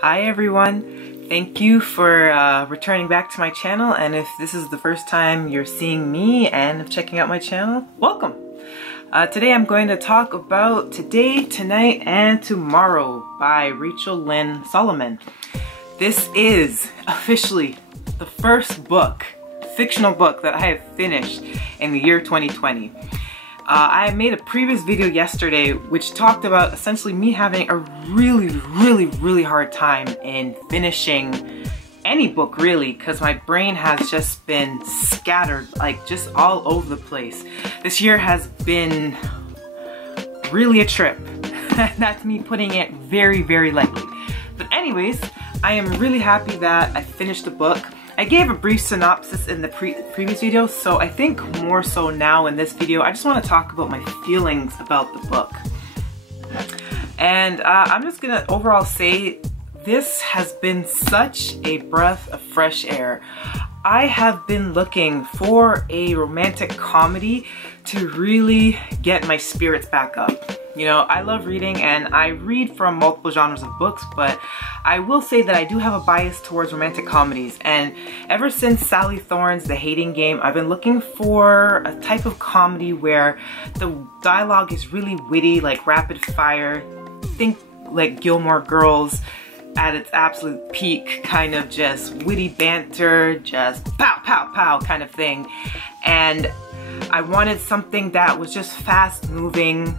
Hi everyone, thank you for returning back to my channel, and if this is the first time you're seeing me and checking out my channel, welcome! Today I'm going to talk about Today, Tonight, and Tomorrow by Rachel Lynn Solomon. This is officially the first book, fictional book, that I have finished in the year 2020. I made a previous video yesterday which talked about essentially me having a really hard time in finishing any book really, because my brain has just been scattered, like just all over the place. This year has been really a trip. That's me putting it very lightly. But anyways, I am really happy that I finished the book. I gave a brief synopsis in the previous video, so I think more so now in this video, I just want to talk about my feelings about the book. And I'm just gonna overall say this has been such a breath of fresh air. I have been looking for a romantic comedy to really get my spirits back up. You know, I love reading and I read from multiple genres of books, but I will say that I do have a bias towards romantic comedies. And ever since Sally Thorne's The Hating Game, I've been looking for a type of comedy where the dialogue is really witty, like rapid fire. Think like Gilmore Girls at its absolute peak, kind of just witty banter, just pow pow pow kind of thing. And I wanted something that was just fast moving.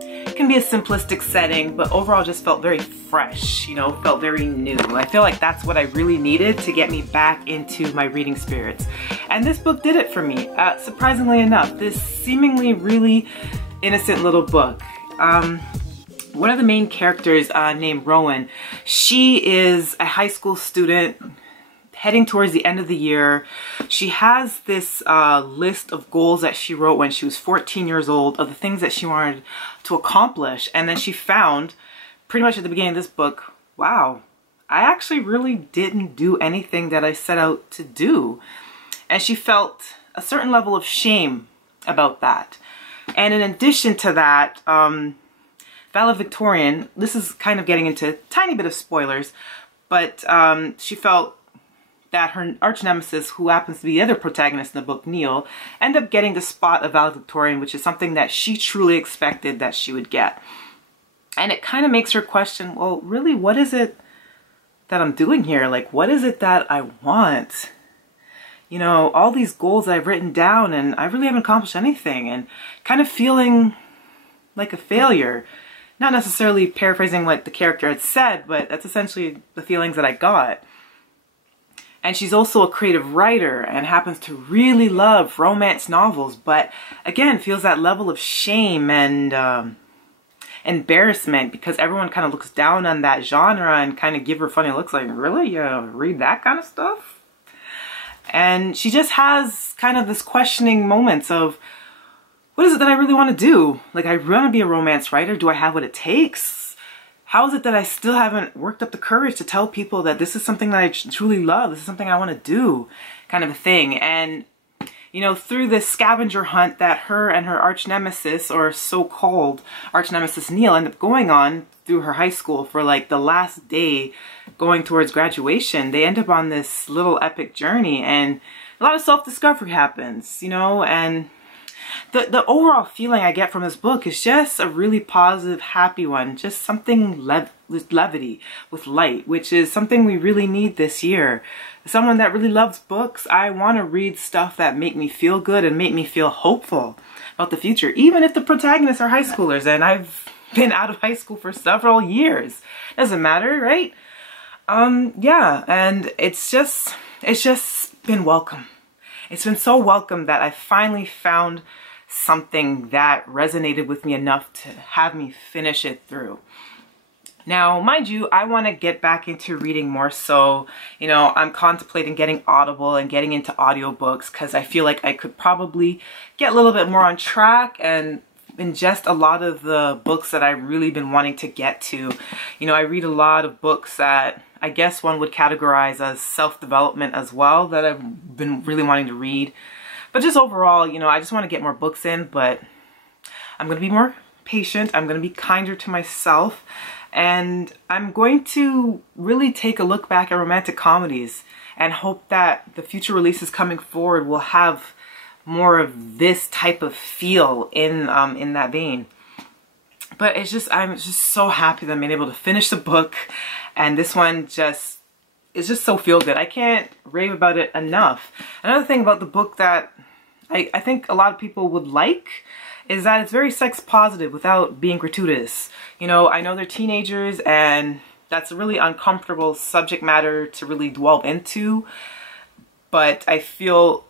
It can be a simplistic setting, but overall just felt very fresh, you know, felt very new. I feel like that's what I really needed to get me back into my reading spirits. And this book did it for me, surprisingly enough. This seemingly really innocent little book. One of the main characters named Rowan, she is a high school student heading towards the end of the year. She has this list of goals that she wrote when she was 14 years old of the things that she wanted to accomplish. And then she found pretty much at the beginning of this book, wow, I actually really didn't do anything that I set out to do. And she felt a certain level of shame about that. And in addition to that, valedictorian, this is kind of getting into a tiny bit of spoilers, but she felt that her arch nemesis, who happens to be the other protagonist in the book, Neil, ended up getting the spot of valedictorian, which is something that she truly expected that she would get. And it kind of makes her question, well, really, what is it that I'm doing here? Like, what is it that I want? You know, all these goals I've written down and I really haven't accomplished anything, and kind of feeling like a failure. Not necessarily paraphrasing what the character had said, but that's essentially the feelings that I got. And she's also a creative writer and happens to really love romance novels, but again, feels that level of shame and embarrassment because everyone kind of looks down on that genre and kind of give her funny looks like, really? You read that kind of stuff? And she just has kind of this questioning moments of, what is it that I really want to do? Like, I want to be a romance writer. Do I have what it takes? How is it that I still haven't worked up the courage to tell people that this is something that I truly love? This is something I want to do, kind of a thing. And, you know, through this scavenger hunt that her and her arch nemesis, or so-called arch nemesis Neil, end up going on through her high school for like the last day going towards graduation, they end up on this little epic journey, and a lot of self-discovery happens, you know, and the overall feeling I get from this book is just a really positive, happy one. Just something with levity, with light, which is something we really need this year. As someone that really loves books, I want to read stuff that make me feel good and make me feel hopeful about the future, even if the protagonists are high schoolers, and I've been out of high school for several years. Doesn't matter, right? Yeah, and it's just been welcome. It's been so welcome that I finally found something that resonated with me enough to have me finish it through. Now, mind you, I want to get back into reading more, so, you know, I'm contemplating getting Audible and getting into audiobooks because I feel like I could probably get a little bit more on track and ingest a lot of the books that I've really been wanting to get to. You know, I read a lot of books that I guess one would categorize as self-development as well, that I've been really wanting to read. But just overall, you know, I just want to get more books in, but I'm going to be more patient. I'm going to be kinder to myself. And I'm going to really take a look back at romantic comedies and hope that the future releases coming forward will have more of this type of feel in that vein. But it's just, I'm just so happy that I'm able to finish the book, and this one just is just so feel good. I can't rave about it enough. Another thing about the book that I think a lot of people would like is that it's very sex positive without being gratuitous. You know, I know they're teenagers and that's a really uncomfortable subject matter to really delve into, but I feel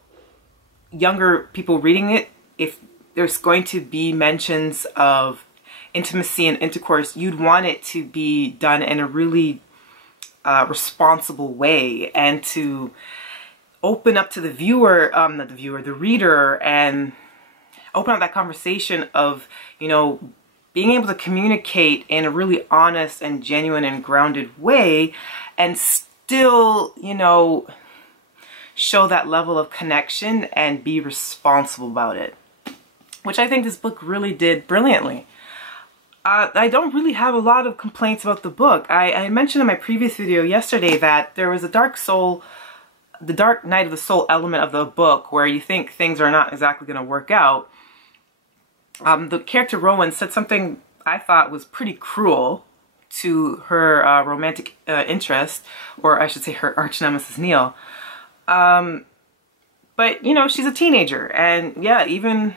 younger people reading it, if there's going to be mentions of intimacy and intercourse, you'd want it to be done in a really responsible way, and to open up to the viewer, not the viewer, the reader, and open up that conversation of, you know, being able to communicate in a really honest and genuine and grounded way, and still, you know, show that level of connection and be responsible about it, which I think this book really did brilliantly. I don't really have a lot of complaints about the book. I mentioned in my previous video yesterday that there was a the dark night of the soul element of the book where you think things are not exactly going to work out. The character Rowan said something I thought was pretty cruel to her romantic interest, or I should say her arch nemesis Neil. But, you know, she's a teenager, and yeah, even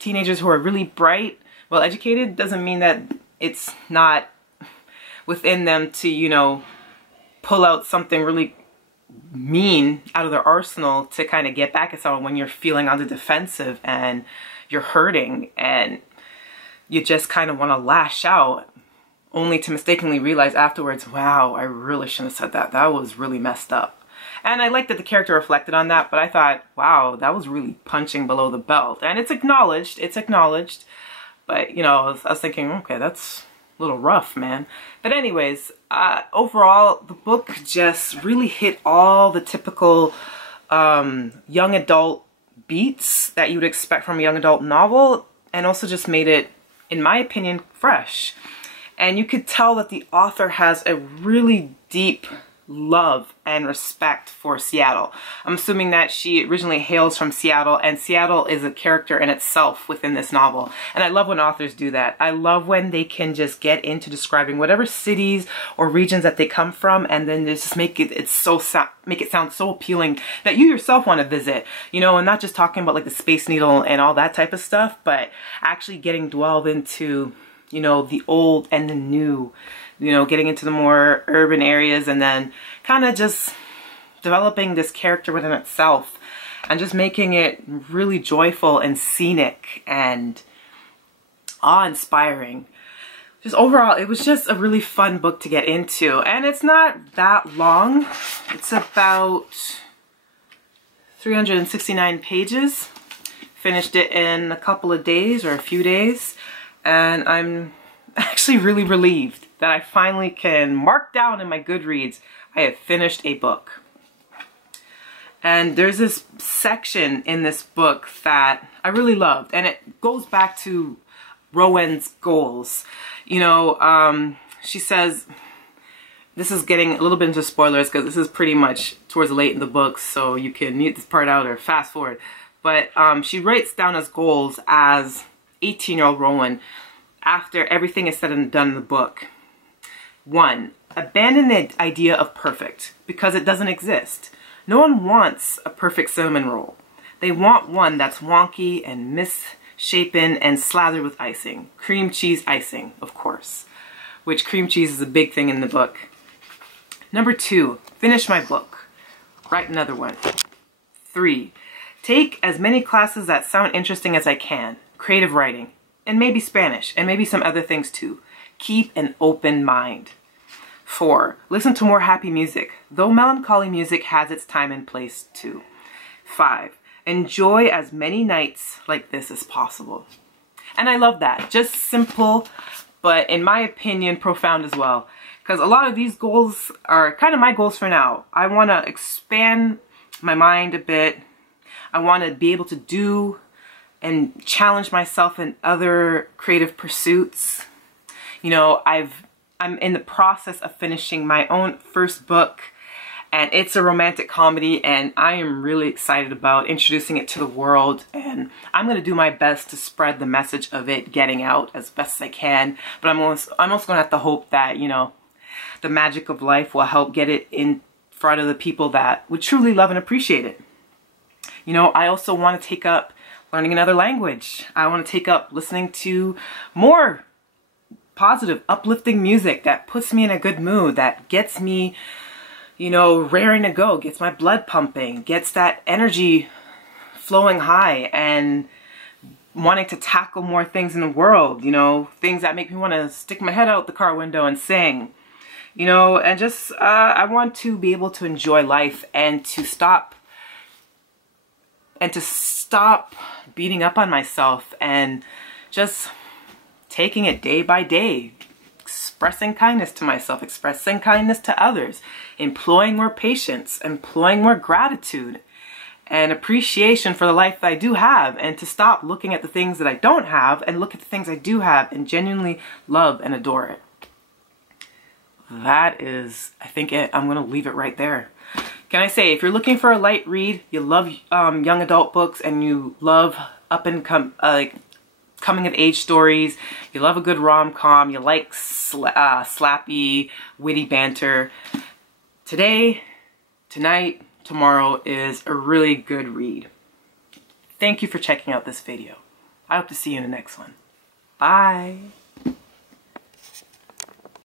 teenagers who are really bright, well educated, doesn't mean that it's not within them to, you know, pull out something really mean out of their arsenal to kind of get back at someone when you're feeling on the defensive and you're hurting and you just kind of want to lash out, only to mistakenly realize afterwards, wow, I really shouldn't have said that. That was really messed up. And I like that the character reflected on that, but I thought, wow, that was really punching below the belt. And it's acknowledged, but, you know, I was thinking, okay, that's a little rough, man. But anyways, overall, the book just really hit all the typical young adult beats that you would expect from a young adult novel, and also just made it, in my opinion, fresh. And you could tell that the author has a really deep love and respect for Seattle. I'm assuming that she originally hails from Seattle, and Seattle is a character in itself within this novel. And I love when authors do that. I love when they can just get into describing whatever cities or regions that they come from, and then just make it sound so appealing that you yourself want to visit, you know, and not just talking about like the Space Needle and all that type of stuff, but actually getting delved into, you know, the old and the new, you know, getting into the more urban areas, and then kind of just developing this character within itself and just making it really joyful and scenic and awe-inspiring. Just overall, it was just a really fun book to get into, and it's not that long. It's about 369 pages. Finished it in a couple of days or a few days, and I'm actually really relieved that I finally can mark down in my Goodreads I have finished a book. And there's this section in this book that I really loved, and it goes back to Rowan's goals. You know, she says, this is getting a little bit into spoilers because this is pretty much towards late in the book, so you can mute this part out or fast forward. But she writes down as goals as 18-year-old Rowan, after everything is said and done in the book. 1. Abandon the idea of perfect, because it doesn't exist. No one wants a perfect cinnamon roll. They want one that's wonky and misshapen and slathered with icing. Cream cheese icing, of course. Which cream cheese is a big thing in the book. Number 2. Finish my book. Write another one. 3. Take as many classes that sound interesting as I can. Creative writing. And maybe Spanish, and maybe some other things too. Keep an open mind. 4. Listen to more happy music, though melancholy music has its time and place too. 5. Enjoy as many nights like this as possible. And I love that. Just simple, but in my opinion, profound as well. Because a lot of these goals are kind of my goals for now. I want to expand my mind a bit. I want to be able to do and challenge myself in other creative pursuits. You know, I've I'm in the process of finishing my own first book, and it's a romantic comedy, and I am really excited about introducing it to the world, and I'm going to do my best to spread the message of it getting out as best as I can. But I'm also going to have to hope that, you know, the magic of life will help get it in front of the people that would truly love and appreciate it. You know, I also want to take up learning another language. I want to take up listening to more positive, uplifting music that puts me in a good mood, that gets me, you know, raring to go, gets my blood pumping, gets that energy flowing high, and wanting to tackle more things in the world, you know, things that make me want to stick my head out the car window and sing, you know, and just, I want to be able to enjoy life and to stop beating up on myself and just taking it day by day, expressing kindness to myself, expressing kindness to others, employing more patience, employing more gratitude and appreciation for the life that I do have, and to stop looking at the things that I don't have and look at the things I do have and genuinely love and adore it. That is, I think, it. I'm going to leave it right there. Can I say, if you're looking for a light read, you love young adult books, and you love coming of age stories, you love a good rom-com, you like slappy, witty banter, today, tonight, tomorrow is a really good read. Thank you for checking out this video. I hope to see you in the next one. Bye.